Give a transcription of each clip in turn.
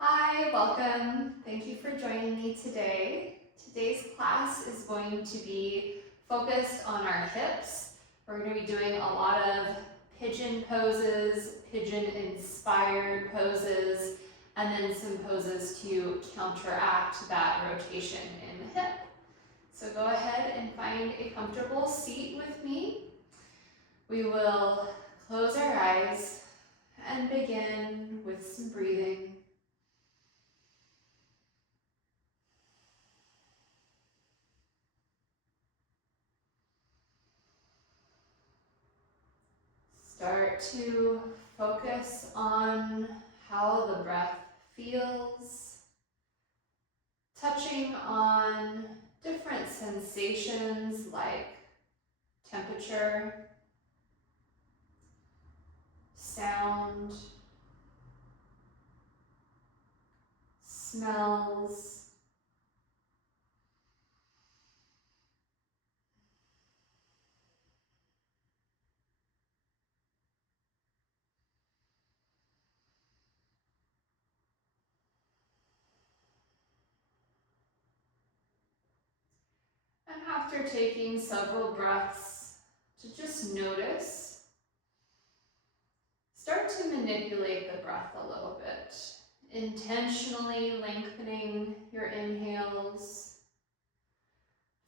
Hi, welcome. Thank you for joining me today. Today's class is going to be focused on our hips. We're going to be doing a lot of pigeon poses, pigeon-inspired poses, and then some poses to counteract that rotation in the hip. So go ahead and find a comfortable seat with me. We will close our eyes and begin with some breathing. Start to focus on how the breath feels, touching on different sensations like temperature, sound, smells, and after taking several breaths to just notice, start to manipulate the breath a little bit, intentionally lengthening your inhales,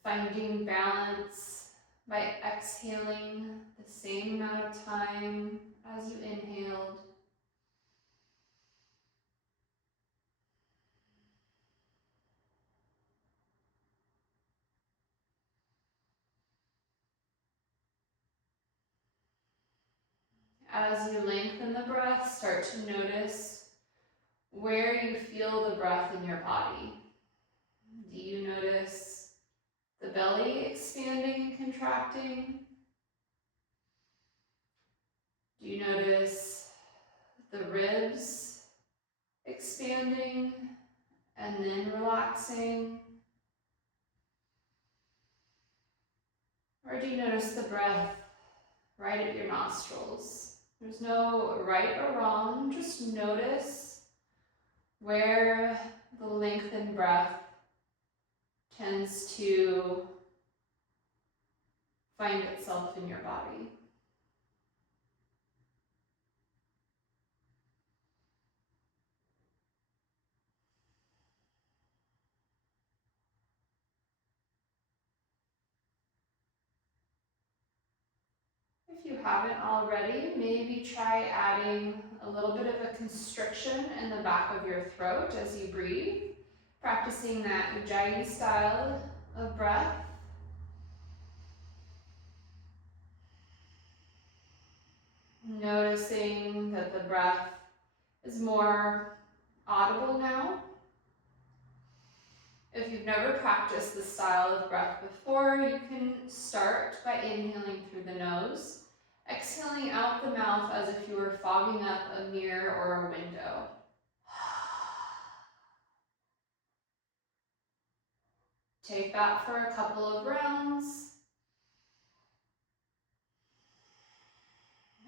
finding balance by exhaling the same amount of time as you inhaled. As you lengthen the breath, start to notice where you feel the breath in your body. Do you notice the belly expanding and contracting? Do you notice the ribs expanding and then relaxing? Or do you notice the breath right at your nostrils? There's no right or wrong, just notice where the lengthened breath tends to find itself in your body. If you haven't already, maybe try adding a little bit of a constriction in the back of your throat as you breathe, practicing that Ujjayi style of breath. Noticing that the breath is more audible now. If you've never practiced this style of breath before, you can start by inhaling through the nose, exhaling out the mouth as if you were fogging up a mirror or a window. Take that for a couple of rounds.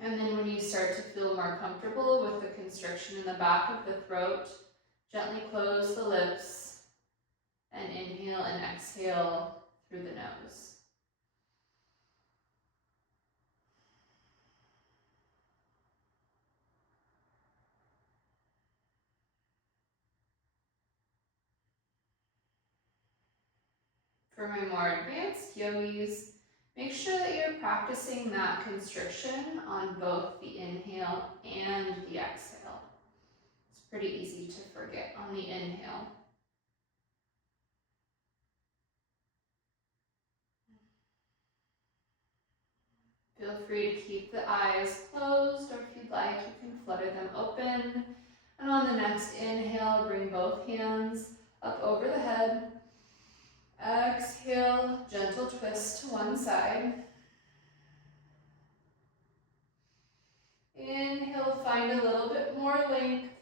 And then when you start to feel more comfortable with the constriction in the back of the throat, gently close the lips and inhale and exhale through the nose. For my more advanced yogis, make sure that you're practicing that constriction on both the inhale and the exhale. It's pretty easy to forget on the inhale. Feel free to keep the eyes closed, or if you'd like, you can flutter them open. And on the next inhale, bring both hands up over the head. Exhale, gentle twist to one side. Inhale, find a little bit more length.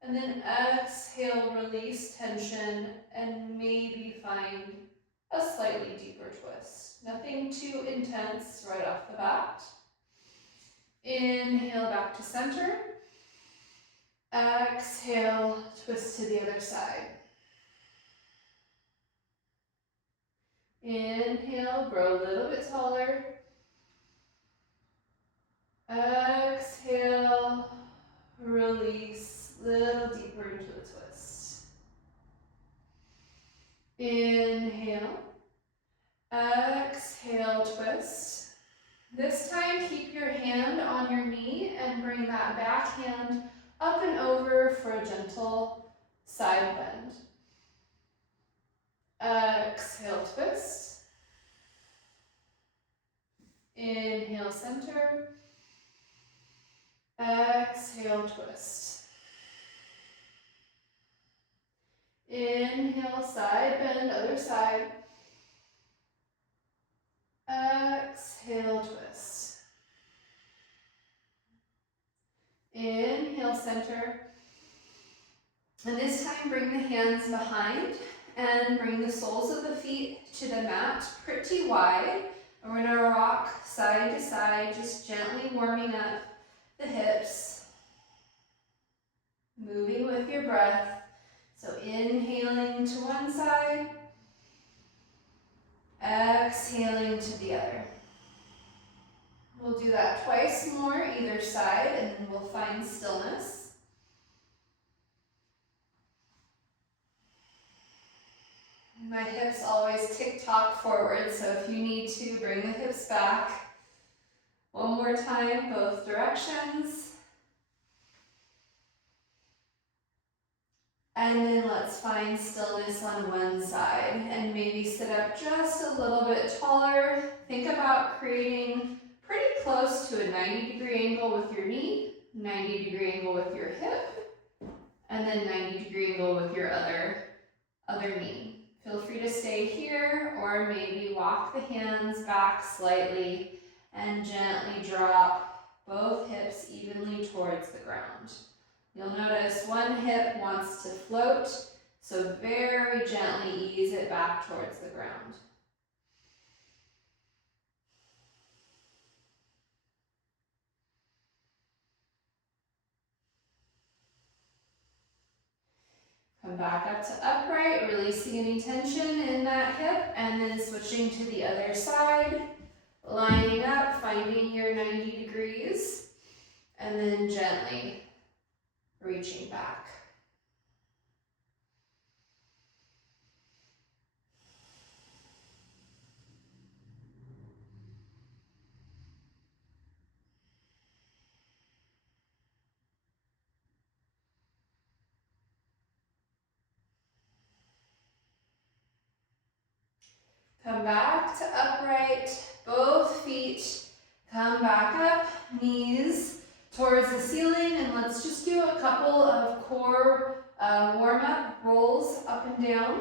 And then exhale, release tension, and maybe find a slightly deeper twist. Nothing too intense right off the bat. Inhale back to center. Exhale. Exhale, twist to the other side. Inhale, grow a little bit taller. Exhale, release, little deeper into the twist. Inhale, exhale, twist. This time, keep your hand on your knee and bring that back hand up and over for a gentle side bend. Exhale, twist. Inhale, center. Exhale, twist. Inhale, side bend, other side. Exhale, twist. Inhale, center. And this time, bring the hands behind and bring the soles of the feet to the mat pretty wide. And we're gonna rock side to side, just gently warming up the hips. Moving with your breath. So inhaling to one side, exhaling to the other. We'll do that twice more either side, and then we'll find stillness. My hips always tick-tock forward, so if you need to, bring the hips back. One more time, both directions. And then let's find stillness on one side and maybe sit up just a little bit taller. Think about creating pretty close to a 90-degree angle with your knee, 90-degree angle with your hip, and then 90-degree angle with your other knee. Feel free to stay here or maybe walk the hands back slightly and gently drop both hips evenly towards the ground. You'll notice one hip wants to float, so very gently ease it back towards the ground. Come back up to upright, releasing any tension in that hip, and then switching to the other side, lining up, finding your 90 degrees, and then gently reaching back. Come back to upright, both feet come back up, knees towards the ceiling, and let's just do a couple of core warm-up rolls up and down.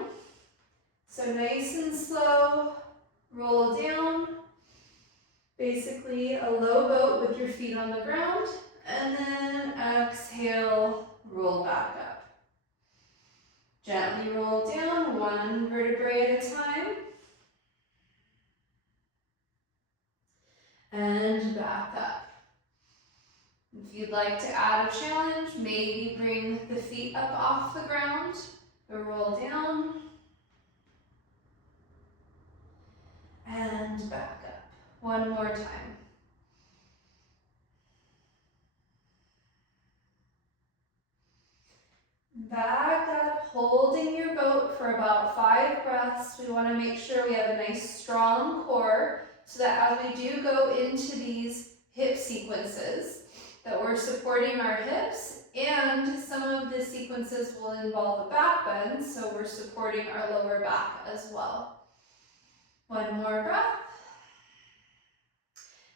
So nice and slow, roll down, basically a low boat with your feet on the ground, and then exhale, roll back up. Gently roll down, one vertebrae at a time. And back up. If you'd like to add a challenge, maybe bring the feet up off the ground, or roll down, and back up. One more time. Back up, holding your boat for about 5 breaths. We want to make sure we have a nice strong core so that as we do go into these hip sequences, that we're supporting our hips, and some of the sequences will involve a back bend, so we're supporting our lower back as well. One more breath.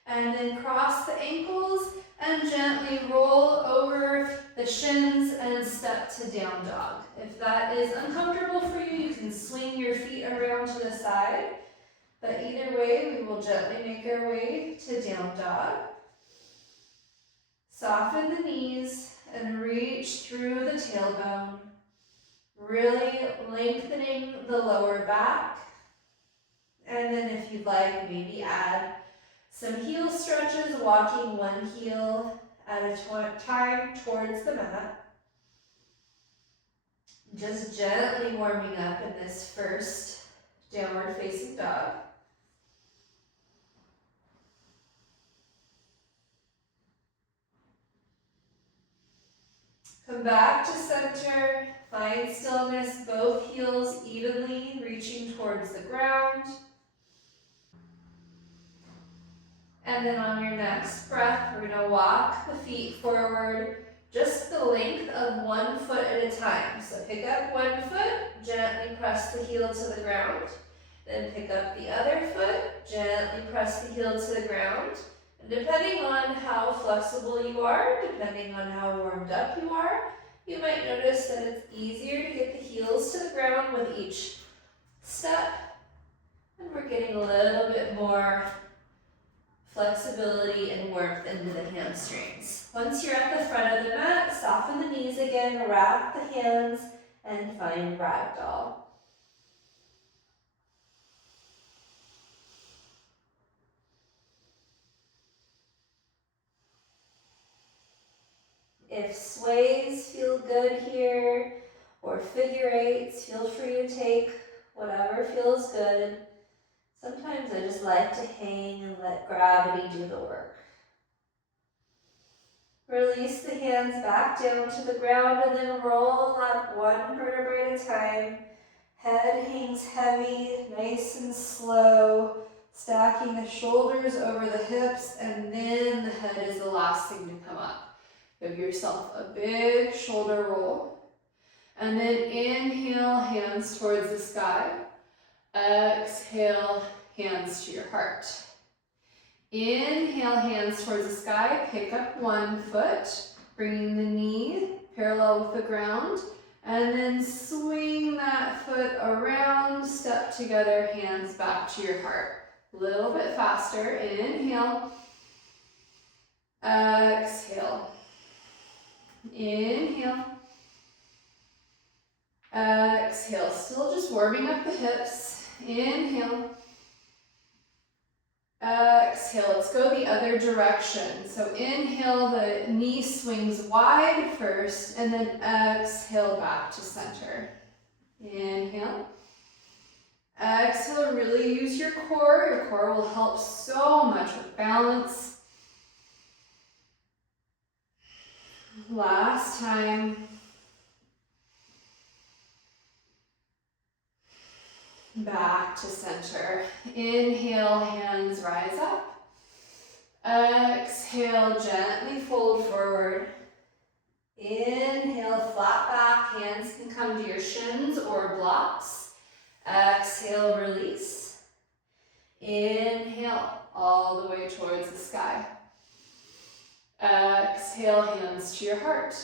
And then cross the ankles and gently roll over the shins and step to down dog. If that is uncomfortable for you, you can swing your feet around to the side. But either way, we will gently make our way to down dog. Soften the knees and reach through the tailbone, really lengthening the lower back. And then if you'd like, maybe add some heel stretches, walking one heel at a time towards the mat. Just gently warming up in this first downward facing dog. Come back to center, find stillness, both heels evenly reaching towards the ground. And then on your next breath, we're gonna walk the feet forward, just the length of 1 foot at a time. So pick up 1 foot, gently press the heel to the ground. Then pick up the other foot, gently press the heel to the ground. And depending on how flexible you are, depending on how warmed up you are, you might notice that it's easier to get the heels to the ground with each step. And we're getting a little bit more flexibility and warmth into the hamstrings. Once you're at the front of the mat, soften the knees again, wrap the hands, and find ragdoll. If sways feel good here, or figure eights, feel free to take whatever feels good. Sometimes I just like to hang and let gravity do the work. Release the hands back down to the ground and then roll up 1 vertebrae at a time. Head hangs heavy, nice and slow, stacking the shoulders over the hips, and then the head is the last thing to come up. Give yourself a big shoulder roll. And then inhale, hands towards the sky. Exhale, hands to your heart. Inhale, hands towards the sky. Pick up 1 foot, bringing the knee parallel with the ground. And then swing that foot around, step together, hands back to your heart. A little bit faster. Inhale. Exhale. Inhale. Exhale. Still just warming up the hips. Inhale. Exhale. Let's go the other direction. So inhale, the knee swings wide first, and then exhale back to center. Inhale. Exhale, really use your core. Your core will help so much with balance. Last time. Back to center. Inhale, hands rise up. Exhale, gently fold forward. Inhale, flat back. Hands can come to your shins or blocks. Exhale, release. Inhale, all the way towards the sky. Exhale, hands to your heart.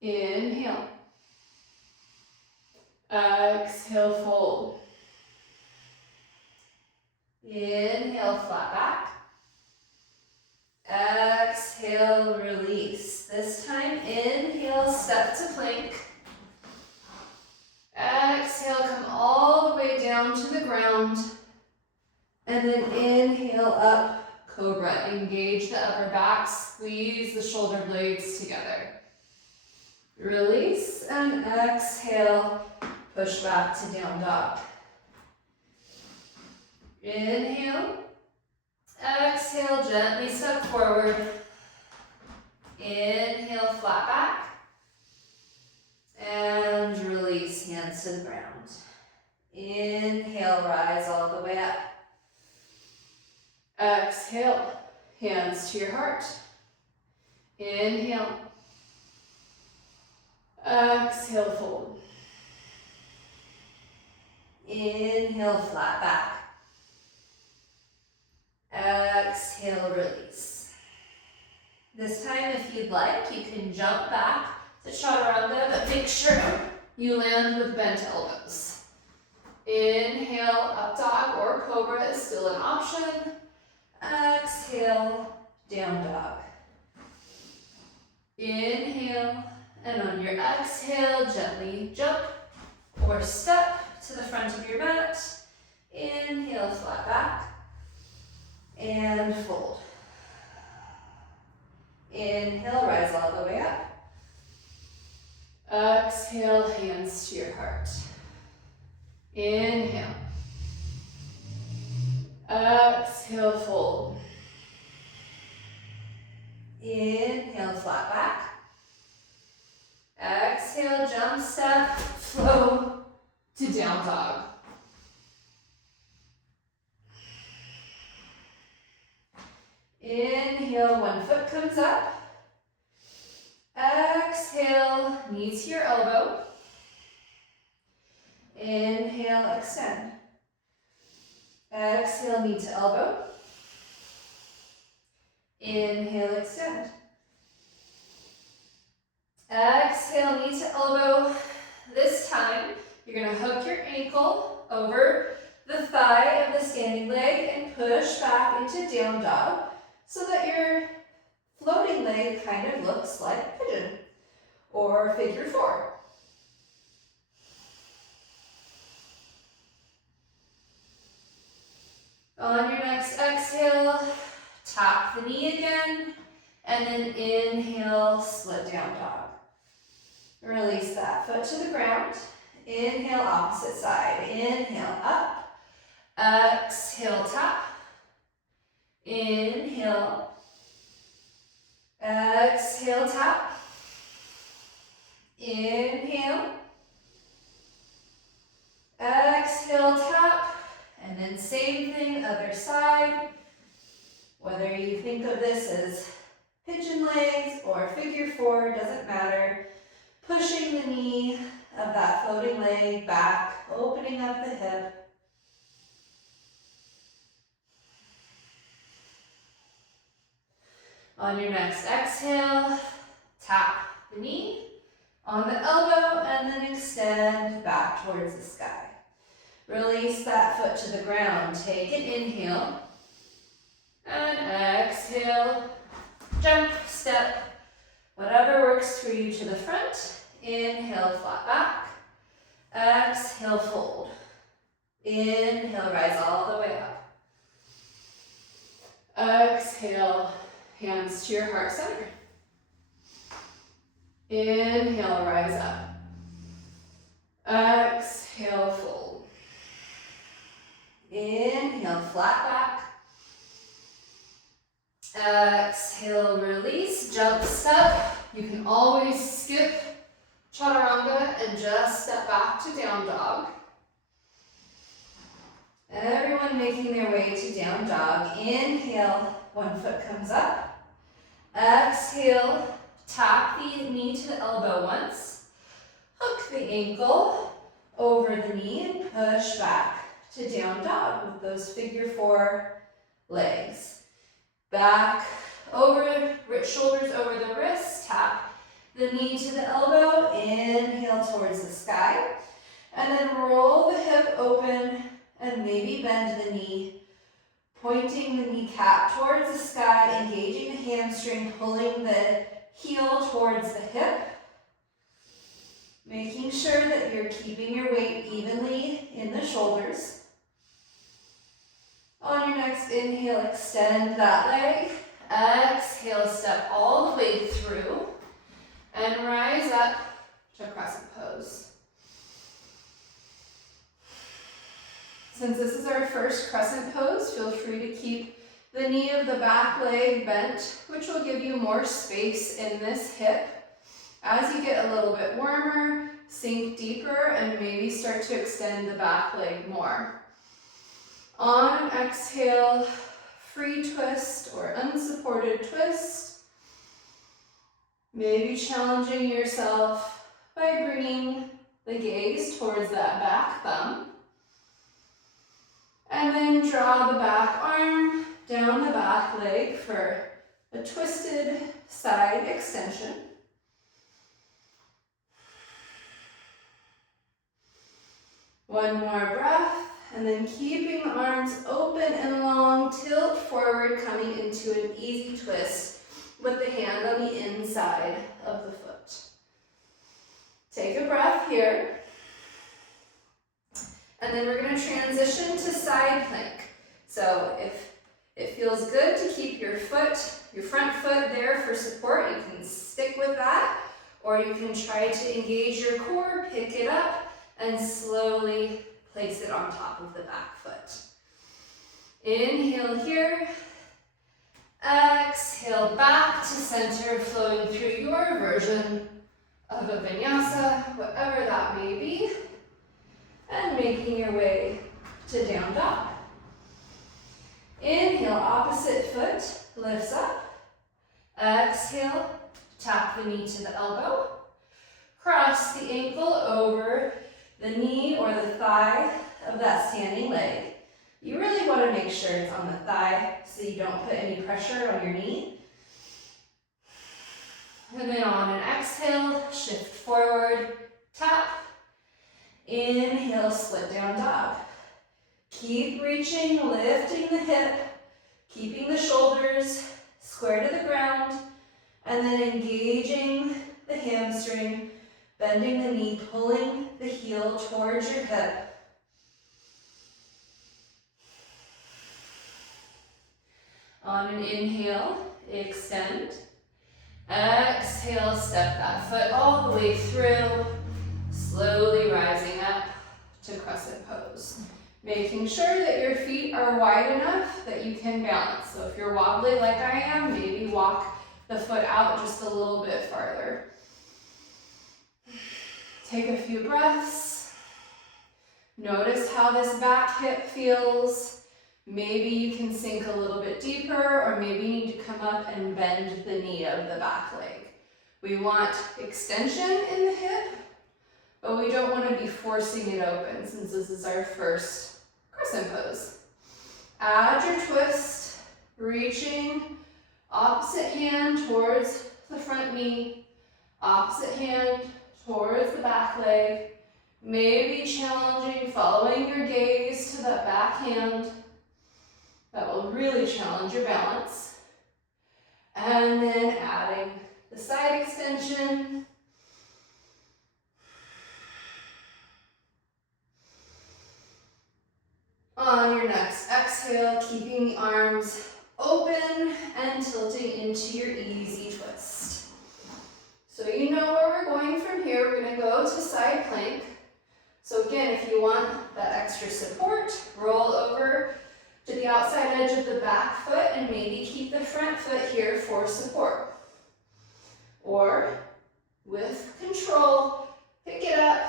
Inhale. Exhale, fold. Inhale, flat back. Exhale, release. This time, inhale, step to plank. Exhale, come all the way down to the ground. And then inhale up, cobra. Engage the upper back, squeeze the shoulder blades together. Release and exhale, push back to down dog. Inhale, exhale, gently step forward. Inhale, flat back. And release, hands to the ground. Inhale, rise all the way up. Exhale, hands to your heart. Inhale. Exhale, fold. Inhale, flat back. Exhale, release. This time, if you'd like, you can jump back to chaturanga, but make sure you land with bent elbows. Inhale, up dog or cobra is still an option. Exhale, down dog. Inhale, and on your exhale, gently jump or step to the front of your mat. Inhale, flat back, and fold. Inhale, rise all the way up. Exhale, hands to your heart. Inhale. Exhale, fold. Inhale, flat back. Exhale, jump step, flow to down dog. Inhale, one foot comes up. Exhale, knee to your elbow. Inhale, extend. Exhale, knee to elbow. Inhale, extend. Exhale, knee to elbow. This time, you're going to hook your ankle over the thigh of the standing leg and push back into down dog so that your floating leg kind of looks like pigeon or figure four. On your next exhale, tap the knee again, and then inhale, split down dog. Release that foot to the ground. Inhale, opposite side. Inhale, up. Exhale, tap. Inhale. Exhale, tap. Inhale. Exhale, tap. And then same thing, other side. Whether you think of this as pigeon legs or figure four, doesn't matter. Pushing the knee of that floating leg back, opening up the hip. On your next exhale, tap the knee on the elbow and then extend back towards the sky. Release that foot to the ground. Take an inhale and exhale. Jump, step, whatever works for you to the front. Inhale, flat back. Exhale, fold. Inhale, rise all the way up. Exhale, hands to your heart center. Inhale, rise up. Exhale, fold. Inhale, flat back. Exhale, release, jump, step. You can always skip chaturanga and just step back to down dog. Everyone making their way to down dog. Inhale, one foot comes up. Exhale, tap the knee to the elbow once. Hook the ankle over the knee and push back to down dog with those figure four legs. Back over, shoulders over the wrist, tap the knee to the elbow, inhale towards the sky, and then roll the hip open and maybe bend the knee, pointing the kneecap towards the sky, engaging the hamstring, pulling the heel towards the hip, making sure that you're keeping your weight evenly in the shoulders. On your next inhale, extend that leg. Exhale, step all the way through and rise up to crescent pose. Since this is our first crescent pose, feel free to keep the knee of the back leg bent, which will give you more space in this hip. As you get a little bit warmer, sink deeper and maybe start to extend the back leg more. On an exhale, free twist or unsupported twist. Maybe challenging yourself by bringing the gaze towards that back thumb. And then draw the back arm down the back leg for a twisted side extension. One more breath. And then keeping the arms open and long, tilt forward, coming into an easy twist with the hand on the inside of the foot. Take a breath here. And then we're going to transition to side plank. So if it feels good to keep your front foot there for support, you can stick with that. Or you can try to engage your core, pick it up, and slowly place it on top of the back foot. Inhale here. Exhale back to center, flowing through your version of a vinyasa, whatever that may be, and making your way to down dog. Inhale, opposite foot lifts up. Exhale, tap the knee to the elbow. Cross the ankle over the knee or the thigh of that standing leg. You really want to make sure it's on the thigh so you don't put any pressure on your knee. And then on an exhale, shift forward, tap. Inhale, split down dog. Keep reaching, lifting the hip, keeping the shoulders square to the ground, and then engaging the hamstring, bending the knee, pulling the heel towards your hip. On an inhale, extend. Exhale, step that foot all the way through, slowly rising up to crescent pose. Making sure that your feet are wide enough that you can balance. So if you're wobbly like I am, maybe walk the foot out just a little bit farther. Take a few breaths. Notice how this back hip feels. Maybe you can sink a little bit deeper, or maybe you need to come up and bend the knee of the back leg. We want extension in the hip, but we don't want to be forcing it open since this is our first crescent pose. Add your twist, reaching, opposite hand towards the front knee, opposite hand towards the back leg. Maybe challenging, following your gaze to that back hand. That will really challenge your balance. And then adding the side extension. On your next exhale, keeping the arms open and tilting into your easy twist. So you know where we're going from here. We're going to go to side plank. So again, if you want that extra support, roll over to the outside edge of the back foot and maybe keep the front foot here for support. Or with control, pick it up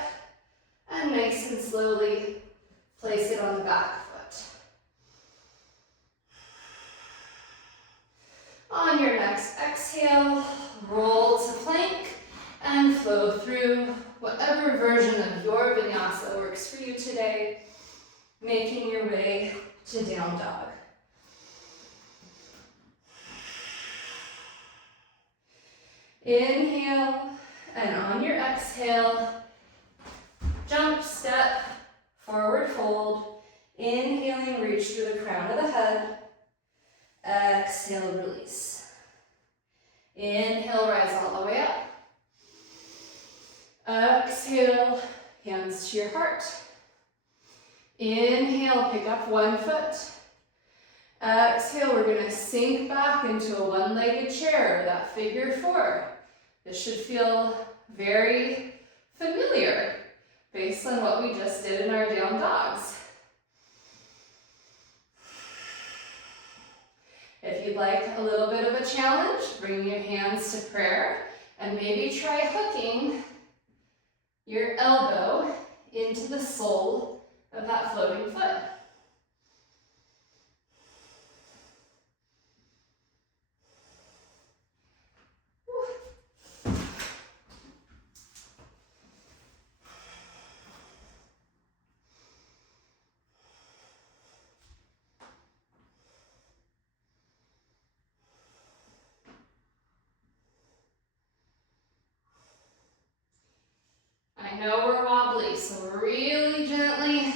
and nice and slowly place it on the back foot. On your next exhale, roll to plank and flow through whatever version of your vinyasa works for you today, making your way to down dog. Inhale, and on your exhale, jump, step, forward fold. Inhaling, reach through the crown of the head. Exhale, release. Inhale, rise all the way up. Exhale, hands to your heart. Inhale, pick up one foot. Exhale, we're going to sink back into a one-legged chair, that figure four. This should feel very familiar based on what we just did in our down dogs. If you'd like a little bit of a challenge, bring your hands to prayer and maybe try hooking your elbow into the sole of that floating foot. I know we're wobbly, so really gently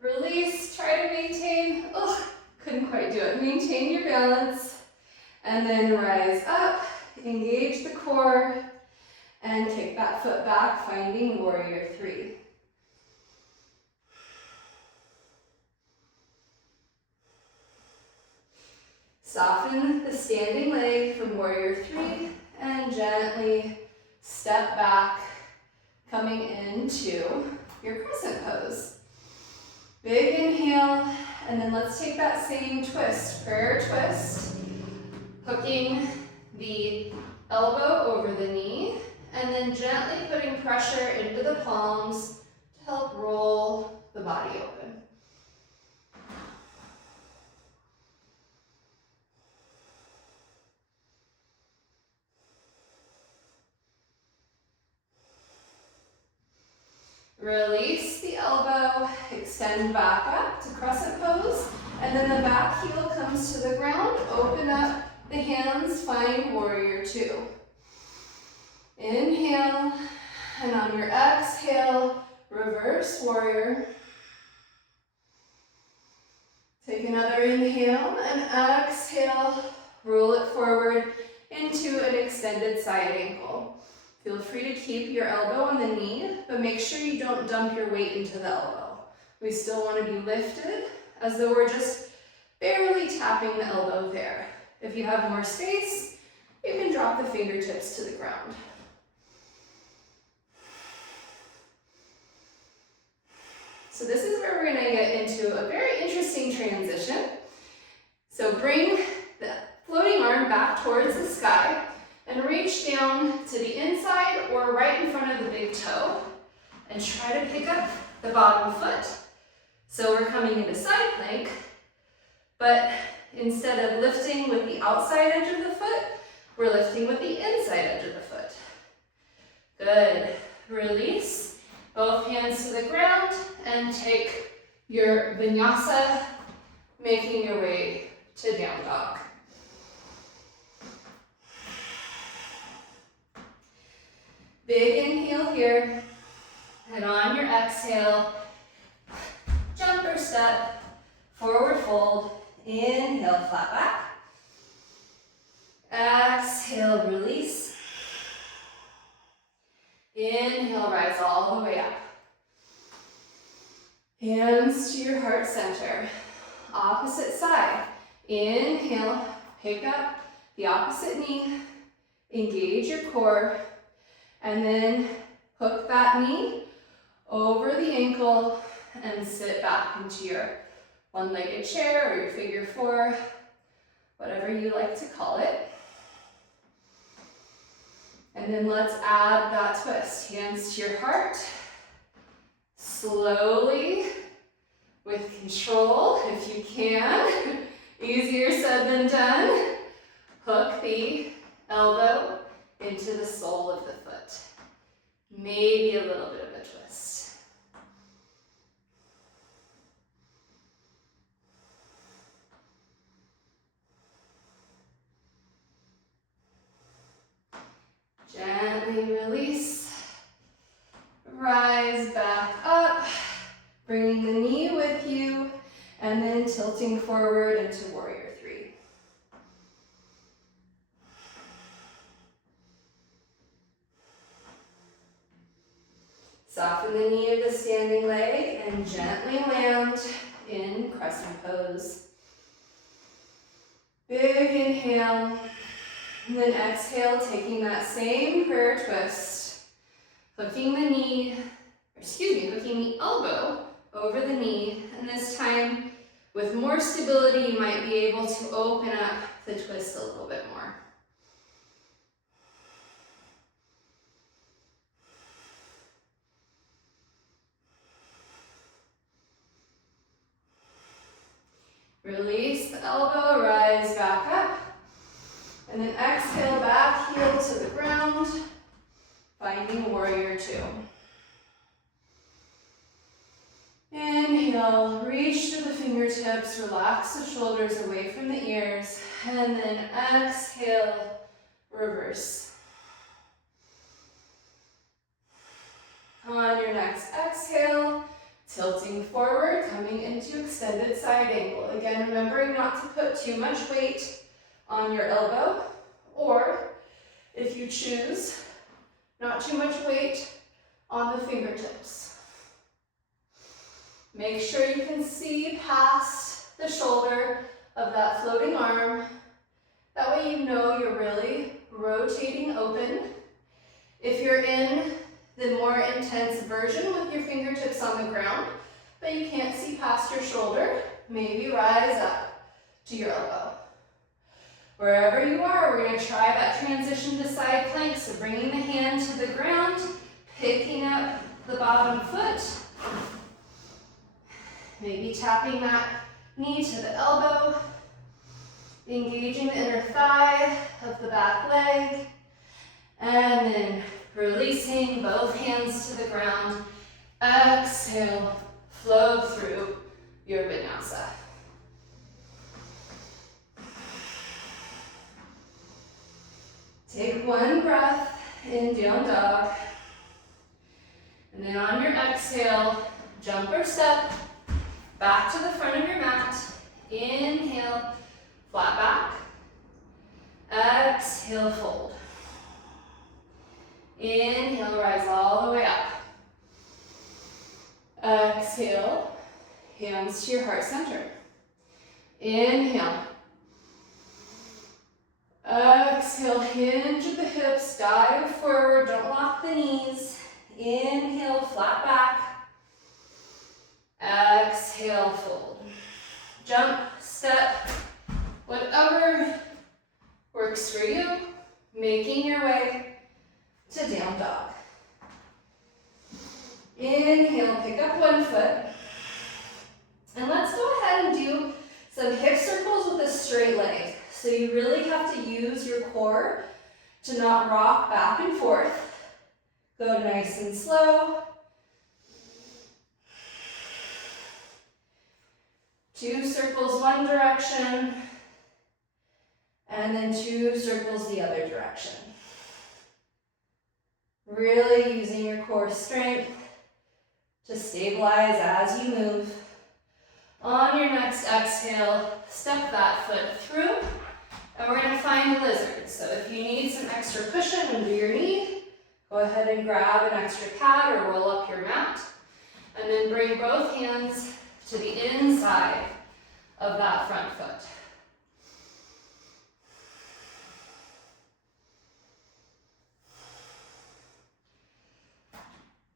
release, try to maintain, couldn't quite do it. Maintain your balance, and then rise up, engage the core, and kick that foot back, finding warrior three. Soften the standing leg from warrior three, and gently step back, coming into your crescent pose. Big inhale, and then let's take that same twist, prayer twist, hooking the elbow over the knee, and then gently putting pressure into the palms to help roll the body open. Release the elbow, extend back up to crescent pose, and then the back heel comes to the ground. Open up the hands, find warrior two. Inhale, and on your exhale, reverse warrior. Take another inhale and exhale, roll it forward into an extended side ankle. Feel free to keep your elbow on the knee, but make sure you don't dump your weight into the elbow. We still want to be lifted as though we're just barely tapping the elbow there. If you have more space, you can drop the fingertips to the ground. So this is where we're going to get into a very interesting transition. So bring the floating arm back towards the sky and reach down to the inside or right in front of the big toe and try to pick up the bottom foot. So we're coming into side plank, but instead of lifting with the outside edge of the foot, we're lifting with the inside edge of the foot. Good. Release. Both hands to the ground and take your vinyasa, making your way to down dog. Big inhale here, and on your exhale, jump or step, forward fold, inhale, flat back. Exhale, release. Inhale, rise all the way up. Hands to your heart center. Opposite side. Inhale, pick up the opposite knee, engage your core, and then hook that knee over the ankle and sit back into your one-legged chair or your figure four, whatever you like to call it. And then let's add that twist. Hands to your heart. Slowly, with control, if you can. Easier said than done. Hook the elbow into the sole of the foot. Maybe a little bit of a twist. Gently release. Rise back up, bringing the knee with you, and then tilting forward into warrior three. Soften the knee of the standing leg and gently land in crescent pose. Big inhale, and then exhale, taking that same prayer twist, hooking the hooking the elbow over the knee, and this time with more stability, you might be able to open up the twist a little bit more. Release the elbow, rise back up, and then exhale, back heel to the ground, finding warrior two. Inhale, reach to the fingertips, relax the shoulders away from the ears, and then exhale, reverse. On your next exhale, tilting forward, coming into extended side angle. Again, remembering not to put too much weight on your elbow, or if you choose, not too much weight on the fingertips. Make sure you can see past the shoulder of that floating arm. That way you know you're really rotating open If you're in the more intense version with your fingertips on the ground, but you can't see past your shoulder, maybe rise up to your elbow. Wherever you are, we're going to try that transition to side plank. So bringing the hand to the ground, picking up the bottom foot, maybe tapping that knee to the elbow, engaging the inner thigh of the back leg, and then releasing both hands to the ground. Exhale, flow through your vinyasa. Take one breath in down dog. And then on your exhale, jump or step back to the front of your mat. Inhale, flat back. Exhale, fold. Inhale, rise all the way up. Exhale, hands to your heart center. Inhale. Exhale, hinge at the hips, dive forward, don't lock the knees. Inhale, flat back. Exhale, fold. Jump, step, whatever works for you, making your way to down dog. Inhale, pick up one foot. And let's go ahead and do some hip circles with a straight leg. So you really have to use your core to not rock back and forth. Go nice and slow. 2 circles one direction, and then 2 circles the other direction. Really using your core strength to stabilize as you move. On your next exhale, step that foot through, and we're going to find a lizard. So if you need some extra cushion under your knee, go ahead and grab an extra pad or roll up your mat, and then bring both hands to the inside of that front foot.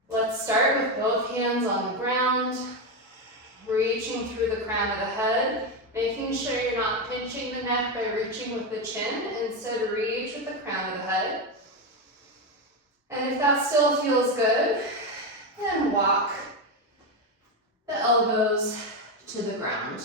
Let's start with both hands on the ground, reaching through the crown of the head, making sure you're not pinching the neck by reaching with the chin. Instead, reach with the crown of the head. And if that still feels good, then walk the elbows to the ground.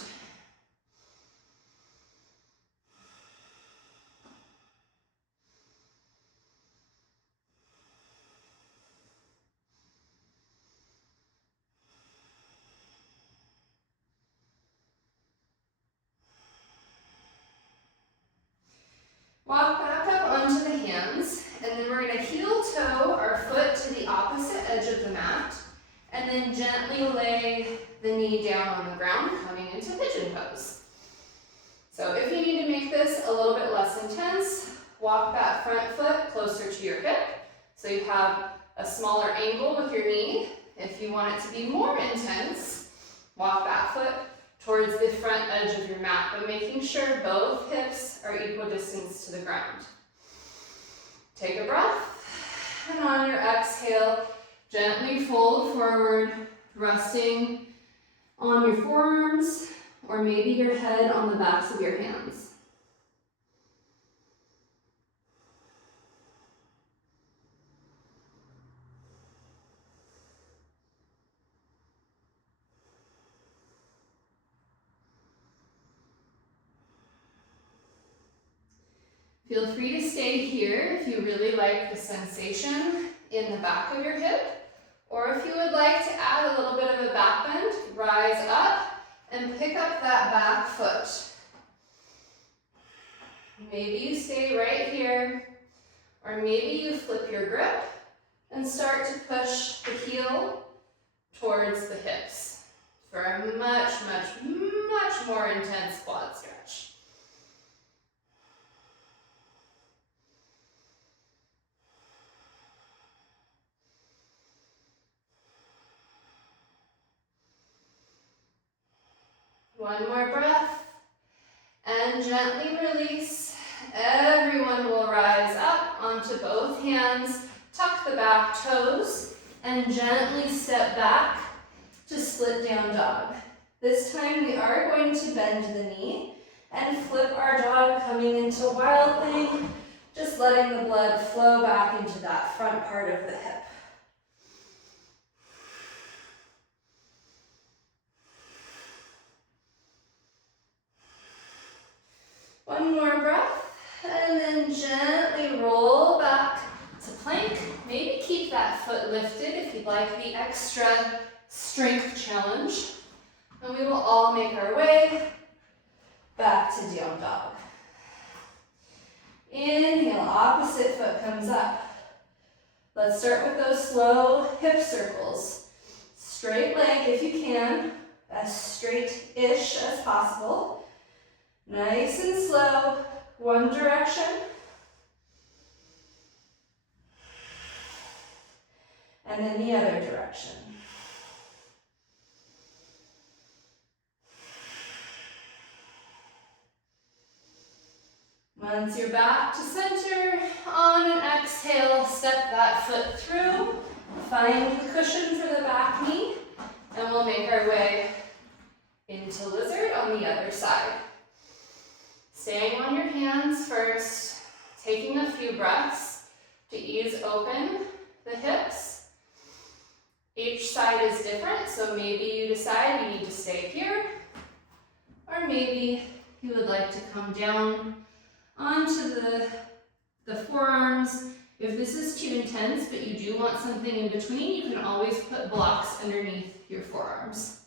Walk back up onto the hands, and then we're going to heel toe our foot to the opposite edge of the mat, and then gently lay the knee down on the ground, coming into pigeon pose. So if you need to make this a little bit less intense, walk that front foot closer to your hip, so you have a smaller angle with your knee. If you want it to be more intense, walk that foot towards the front edge of your mat, but making sure both hips are equal distance to the ground. Take a breath, and on your exhale, gently fold forward, resting on your forearms, or maybe your head on the backs of your hands. Feel free to stay here if you really like the sensation in the back of your hip, or if you would like to add a little bit of a back bend, rise up and pick up that back foot. Maybe you stay right here, or maybe you flip your grip and start to push the heel towards the hips for a much more intense quad stretch. One more breath, and gently release. Everyone will rise up onto both hands, tuck the back toes, and gently step back to split down dog. This time we are going to bend the knee and flip our dog, coming into wild thing, just letting the blood flow back into that front part of the hip. One more breath, and then gently roll back to plank. Maybe keep that foot lifted if you'd like the extra strength challenge. And we will all make our way back to down dog. Inhale, opposite foot comes up. Let's start with those slow hip circles. Straight leg if you can, as straight-ish as possible. Nice and slow, one direction. And then the other direction. Once you're back to center, on an exhale, step that foot through, find the cushion for the back knee, and we'll make our way into lizard on the other side. Staying on your hands first, taking a few breaths to ease open the hips. Each side is different, so maybe you decide you need to stay here, or maybe you would like to come down onto the forearms. If this is too intense, but you do want something in between, you can always put blocks underneath your forearms.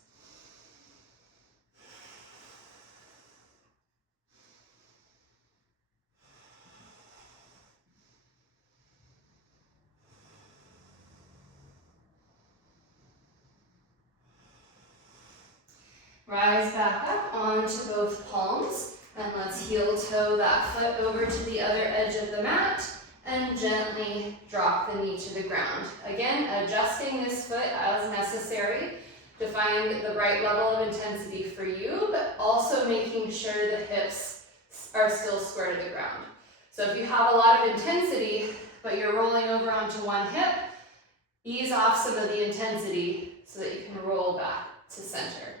Rise back up onto both palms, and let's heel toe that foot over to the other edge of the mat, and gently drop the knee to the ground. Again, adjusting this foot as necessary to find the right level of intensity for you, but also making sure the hips are still square to the ground. So if you have a lot of intensity, but you're rolling over onto one hip, ease off some of the intensity so that you can roll back to center.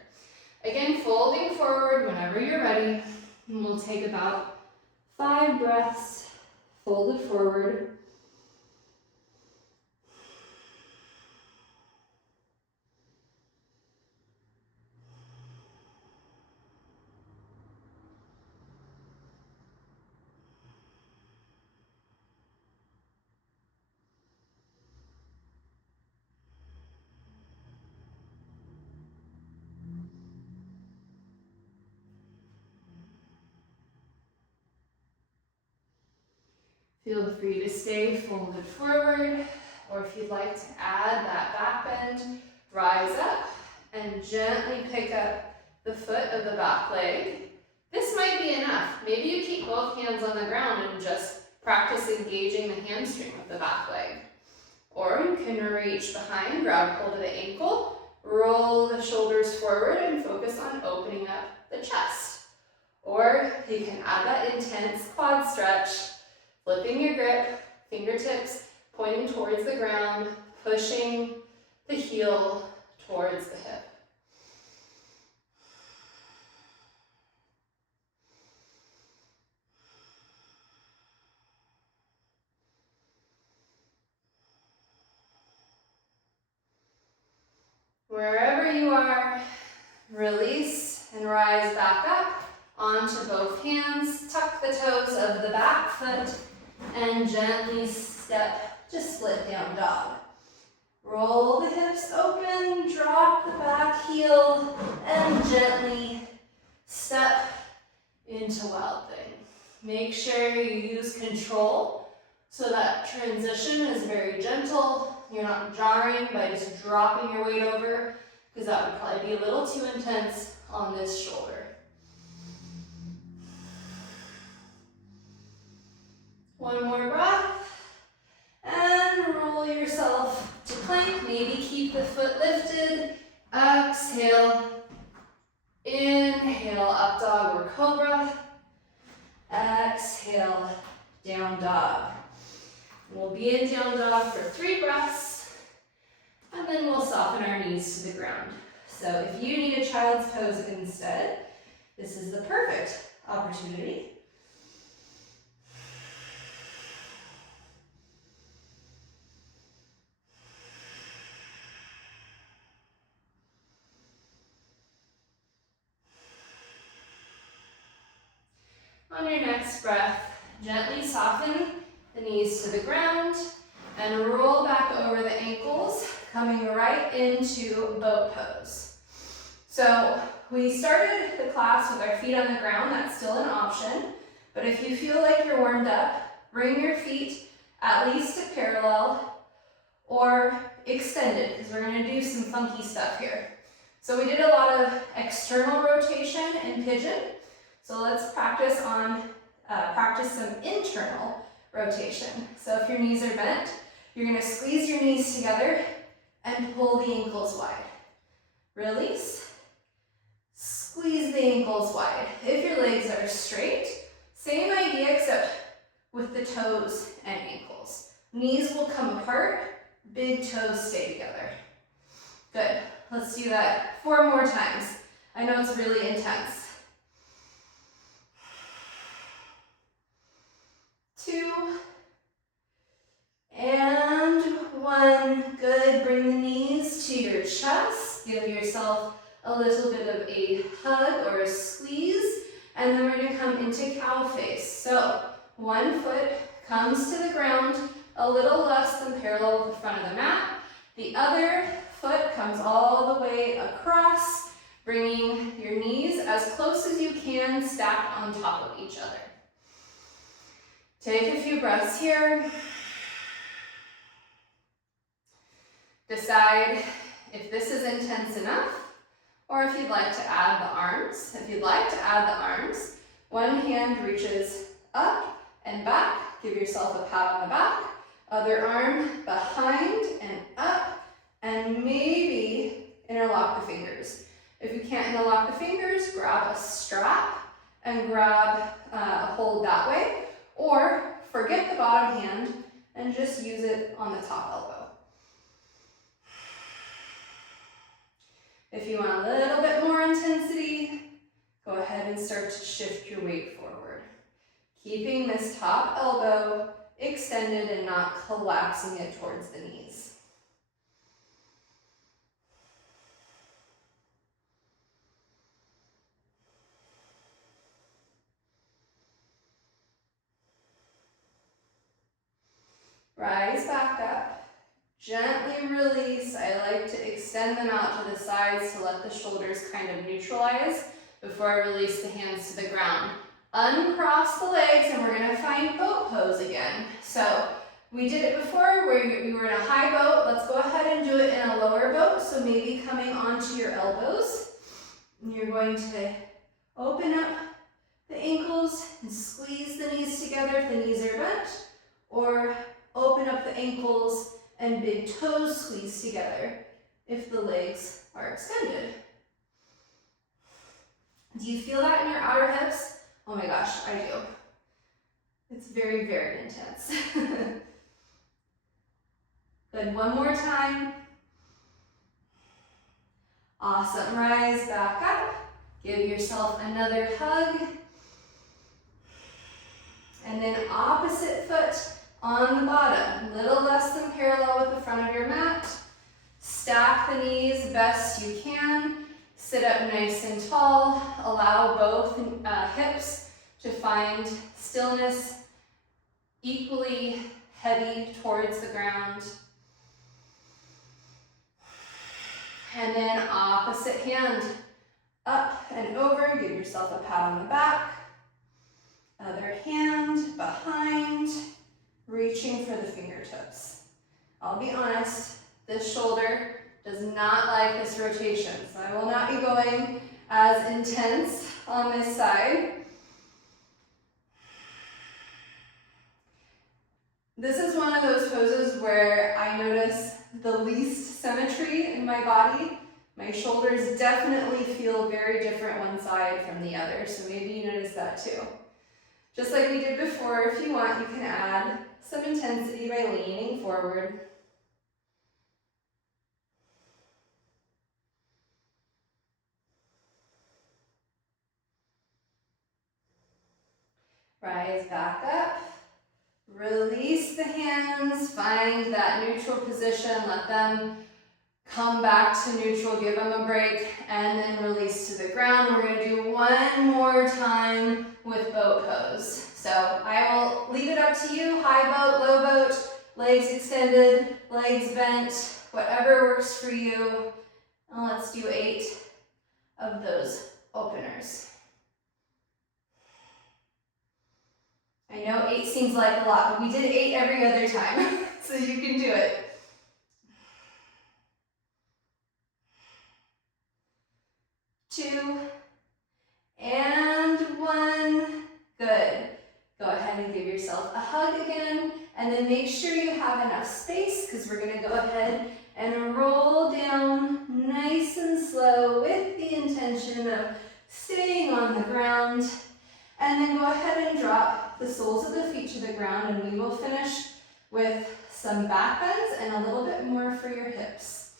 Again, folding forward whenever you're ready, and we'll take about 5 breaths, folded forward. Feel free to stay folded forward, or if you'd like to add that back bend, rise up and gently pick up the foot of the back leg. This might be enough. Maybe you keep both hands on the ground and just practice engaging the hamstring of the back leg. Or you can reach behind, grab hold of the ankle, roll the shoulders forward and focus on opening up the chest. Or you can add that intense quad stretch, flipping your grip, fingertips pointing towards the ground, pushing the heel towards the hip. Wherever you are, release and rise back up onto both hands. Tuck the toes of the back foot and gently step to split down dog. Roll the hips open, drop the back heel, and gently step into wild thing. Make sure you use control so that transition is very gentle. You're not jarring by just dropping your weight over, because that would probably be a little too intense on this shoulder. One more breath, and roll yourself to plank. Maybe keep the foot lifted. Exhale. Inhale, up dog or cobra. Exhale, down dog. We'll be in down dog for 3 breaths, and then we'll soften our knees to the ground. So if you need a child's pose instead, this is the perfect opportunity. On your next breath, gently soften the knees to the ground and roll back over the ankles, coming right into boat pose. So we started the class with our feet on the ground. That's still an option, but if you feel like you're warmed up, bring your feet at least to parallel or extended, because we're going to do some funky stuff here. So we did a lot of external rotation in pigeon. So let's practice some internal rotation. So if your knees are bent, you're going to squeeze your knees together and pull the ankles wide. Release. Squeeze the ankles wide. If your legs are straight, same idea except with the toes and ankles. Knees will come apart, big toes stay together. Good. Let's do that 4 more times. I know it's really intense. 2 and 1. Good. Bring the knees to your chest. Give yourself a little bit of a hug or a squeeze, and then we're going to come into cow face. So one foot comes to the ground a little less than parallel with the front of the mat. The other foot comes all the way across, bringing your knees as close as you can, stacked on top of each other. Take a few breaths here. Decide if this is intense enough, or if you'd like to add the arms. If you'd like to add the arms, one hand reaches up and back. Give yourself a pat on the back. Other arm behind and up, and maybe interlock the fingers. If you can't interlock the fingers, grab a strap and grab a hold that way. Or forget the bottom hand and just use it on the top elbow. If you want a little bit more intensity, go ahead and start to shift your weight forward. Keeping this top elbow extended and not collapsing it towards the knees. Rise back up, gently release. I like to extend them out to the sides to let the shoulders kind of neutralize before I release the hands to the ground. Uncross the legs and we're going to find boat pose again. So we did it before where we were in a high boat. Let's go ahead and do it in a lower boat. So maybe coming onto your elbows. And you're going to open up the ankles and squeeze the knees together if the knees are bent, or open up the ankles and big toes squeeze together if the legs are extended. Do you feel that in your outer hips? Oh my gosh, I do. It's very, very intense. Good, one more time. Awesome, rise back up. Give yourself another hug. And then opposite foot on the bottom, a little less than parallel with the front of your mat. Stack the knees best you can. Sit up nice and tall. Allow both hips to find stillness, equally heavy towards the ground. And then opposite hand, up and over. Give yourself a pat on the back. Other hand behind, reaching for the fingertips. I'll be honest, this shoulder does not like this rotation, so I will not be going as intense on this side. This is one of those poses where I notice the least symmetry in my body. My shoulders definitely feel very different one side from the other, so maybe you notice that too. Just like we did before, if you want, you can add some intensity by leaning forward. Rise back up. Release the hands. Find that neutral position. Let them come back to neutral. Give them a break. And then release to the ground. We're going to do one more time with boat pose. So I will leave it up to you. High boat, low boat, legs extended, legs bent, whatever works for you. And let's do 8 of those openers. I know 8 seems like a lot, but we did 8 every other time, so you can do it. 2, and 1. Good. Go ahead and give yourself a hug again, and then make sure you have enough space, because we're going to go ahead and roll down nice and slow with the intention of staying on the ground. And then go ahead and drop the soles of the feet to the ground, and we will finish with some back bends and a little bit more for your hips.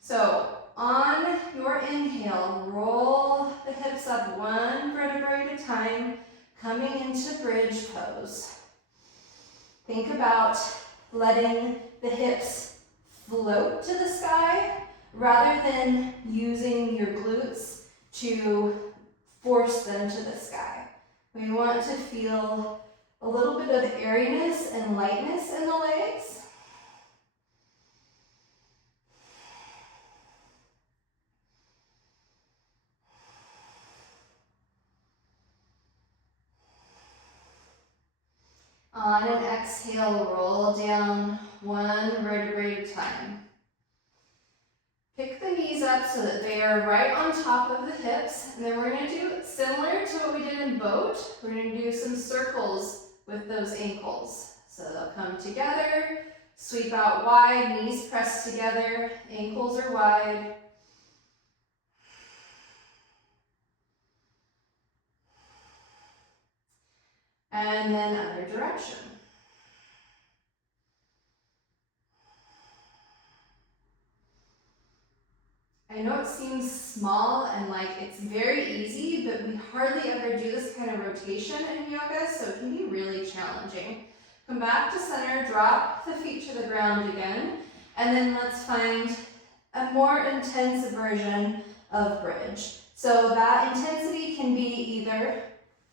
So on your inhale, roll the hips up 1 vertebrae at a time, coming into bridge pose. Think about letting the hips float to the sky rather than using your glutes to force them to the sky. We want to feel a little bit of airiness and lightness in the legs. On an exhale, roll down 1 vertebrae at a time. Pick the knees up so that they are right on top of the hips, and then we're going to do similar to what we did in boat. We're going to do some circles with those ankles. So they'll come together, sweep out wide, knees pressed together, ankles are wide. And then other direction. I know it seems small and like it's very easy, but we hardly ever do this kind of rotation in yoga, so it can be really challenging. Come back to center, drop the feet to the ground again, and then let's find a more intense version of bridge. So that intensity can be either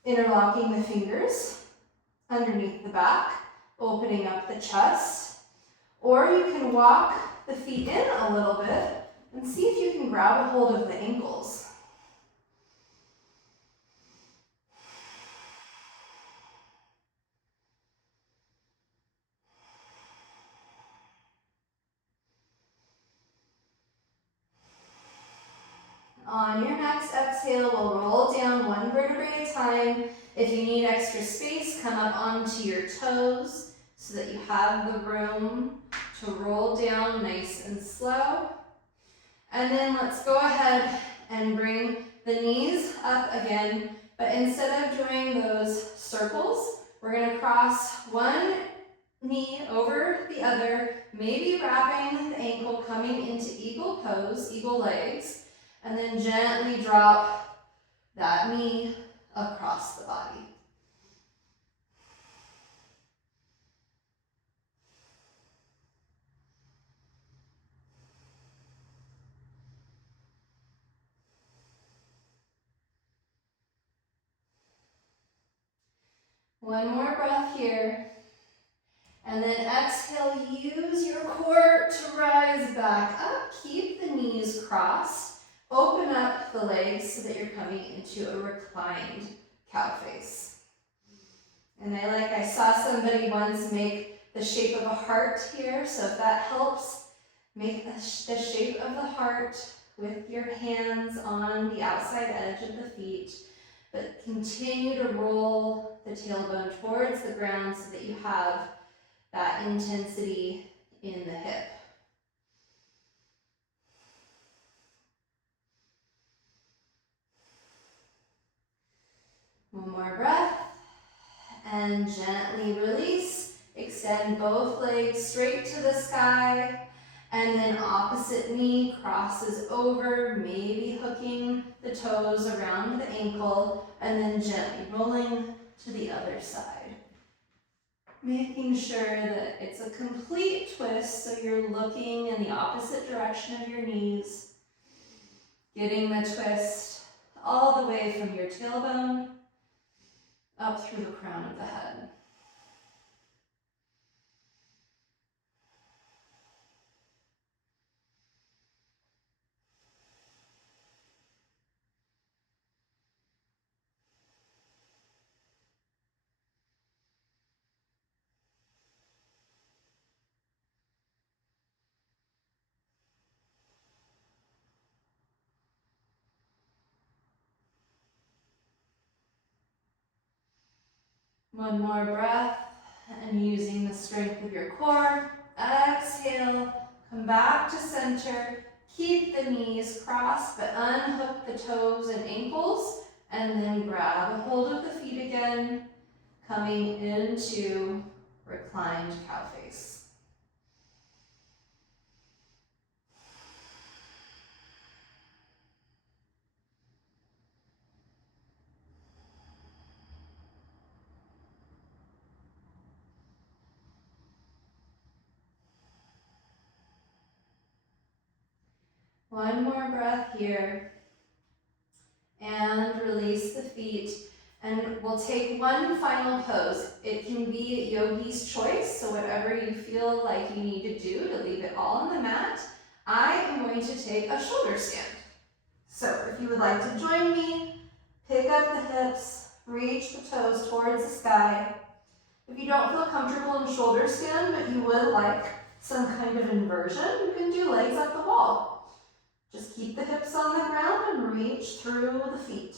interlocking the fingers underneath the back, opening up the chest, or you can walk the feet in a little bit and see if you can grab a hold of the ankles. On your next exhale, we'll roll down 1 vertebrae at a time. If you need extra space, come up onto your toes so that you have the room to roll down nice and slow. And then let's go ahead and bring the knees up again, but instead of doing those circles, we're going to cross one knee over the other, maybe wrapping the ankle, coming into eagle pose, eagle legs, and then gently drop that knee across the body. One more breath here. And then exhale, use your core to rise back up. Keep the knees crossed. Open up the legs so that you're coming into a reclined cow face. And I saw somebody once make the shape of a heart here. So if that helps, make the shape of the heart with your hands on the outside edge of the feet. But continue to roll the tailbone towards the ground so that you have that intensity in the hip. One more breath, and gently release. Extend both legs straight to the sky, and then opposite knee crosses over, maybe hooking the toes around the ankle, and then gently rolling to the other side. Making sure that it's a complete twist, so you're looking in the opposite direction of your knees, getting the twist all the way from your tailbone up through the crown of the head. One more breath, and using the strength of your core, exhale, come back to center, keep the knees crossed, but unhook the toes and ankles, and then grab a hold of the feet again, coming into reclined cow face. One more breath here, and release the feet. And we'll take one final pose. It can be yogi's choice, so whatever you feel like you need to do to leave it all on the mat. I am going to take a shoulder stand. So if you would like to join me, pick up the hips, reach the toes towards the sky. If you don't feel comfortable in shoulder stand, but you would like some kind of inversion, you can do legs up the wall. Just keep the hips on the ground and reach through the feet.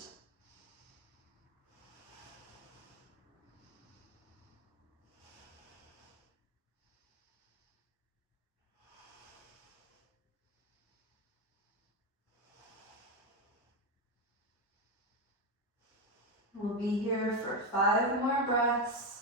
We'll be here for 5 more breaths.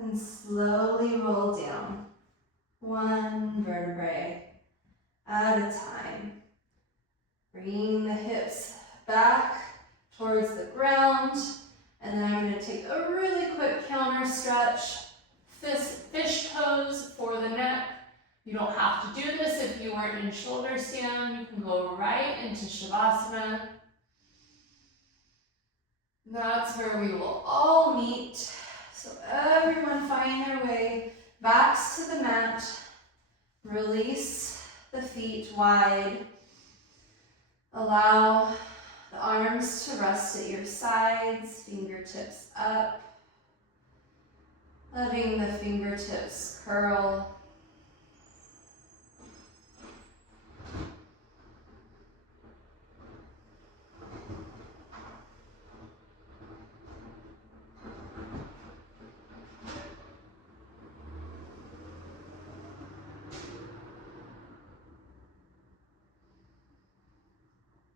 And slowly roll down, one vertebrae at a time. Bringing the hips back towards the ground, and then I'm going to take a really quick counter stretch. Fish pose for the neck. You don't have to do this if you weren't in shoulder stand. You can go right into Shavasana. That's where we will all meet. So everyone find their way backs to the mat. Release the feet wide. Allow the arms to rest at your sides, fingertips up. Letting the fingertips curl.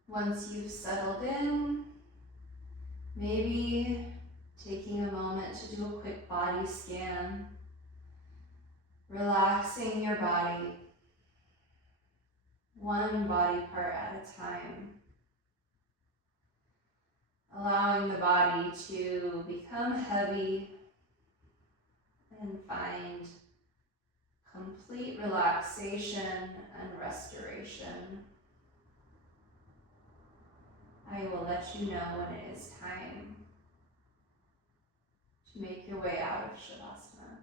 Once you've settled in, maybe taking a moment to do a quick body scan, relaxing your body, one body part at a time, allowing the body to become heavy and find complete relaxation and restoration. I will let you know when it is time to make your way out of Shavasana.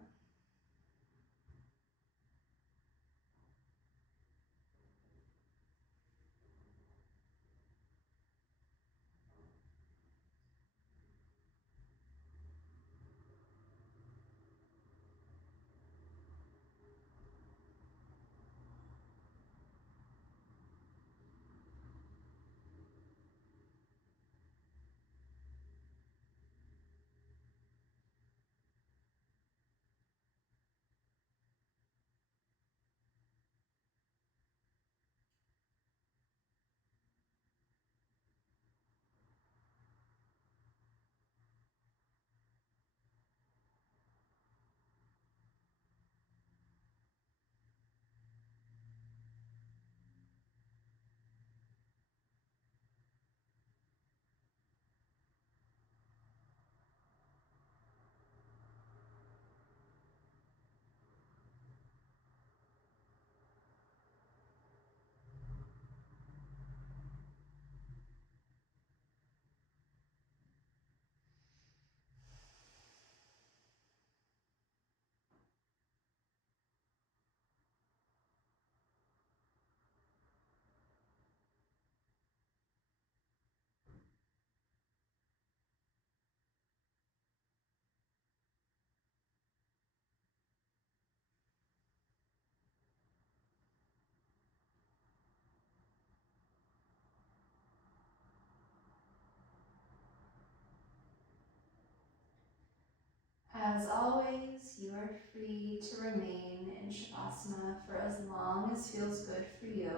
As always, you are free to remain in Shavasana for as long as feels good for you.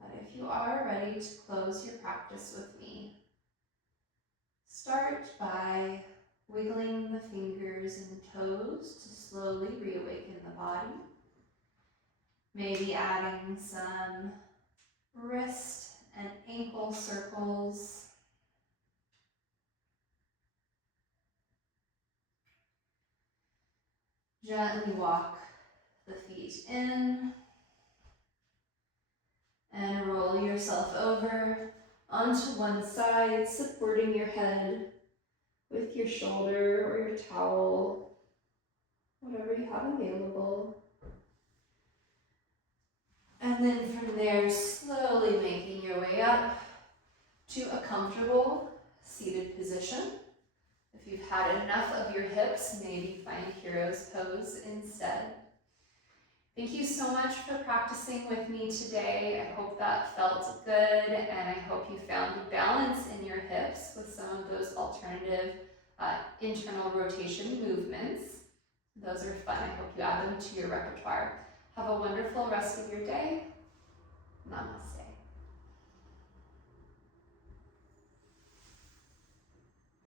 But if you are ready to close your practice with me, start by wiggling the fingers and toes to slowly reawaken the body. Maybe adding some wrist and ankle circles. Gently walk the feet in and roll yourself over onto one side, supporting your head with your shoulder or your towel, whatever you have available. And then from there, slowly making your way up to a comfortable seated position. If you've had enough of your hips, maybe find Hero's Pose instead. Thank you so much for practicing with me today. I hope that felt good, and I hope you found balance in your hips with some of those alternative internal rotation movements. Those are fun. I hope you add them to your repertoire. Have a wonderful rest of your day. Namaste.